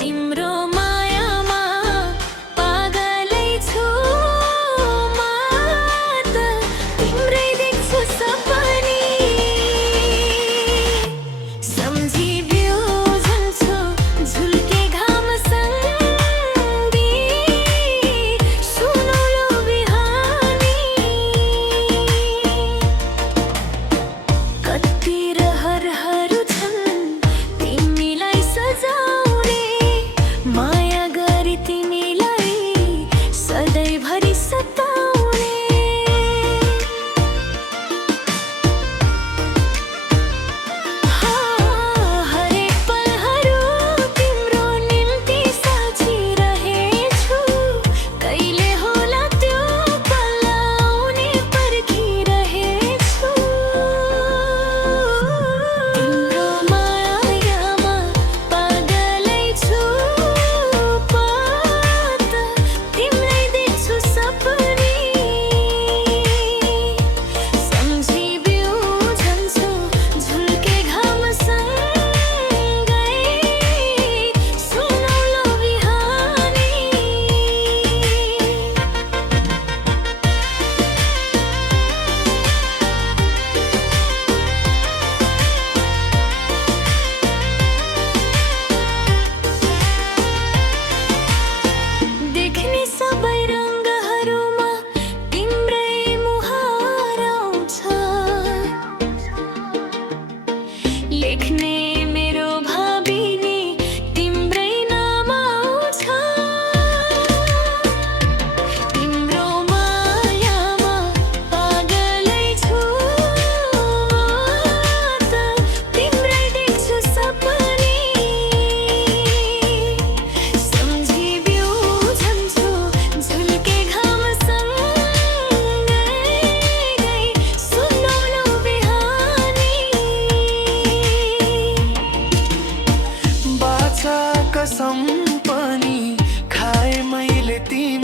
तिम्रो मायामा पागलै छु म त, तिम्रै देख्छु सपनी। सम्झी बिउझन्छु झुल्के घामसँगै, सुनौलो बिहानी। कति रहरहरू छन् तिमीलाई सजाउने, माया गरी तिमीलाई सधैँभरि सताउने। हरेक पलहरू तिम्रो निम्ति साचिरहेछु, कहिले होला त्यो पल आउने पर्खिरहेछु। तिम्रो मायामा पागलै छु म त, तिम्रै देख्छु सपनी। सम्झी बिउझन्छु झुल्के घामसँगै, सुनौलो बिहानी। देख्ने सबै रङ्गहरूमा तिम्रै मुहार आउँछ, लेख्ने मेरो भाविनी तिम्रै नाम आउँछ। तिम्रो मायामा पागलै छु म त, तिम्रै देख्छु सपनी। सम्झी बिउझन्छु झुल्के घामसँगै, सुनौलो बिहानी। बाचा कसम पनि खाए मैले तिमी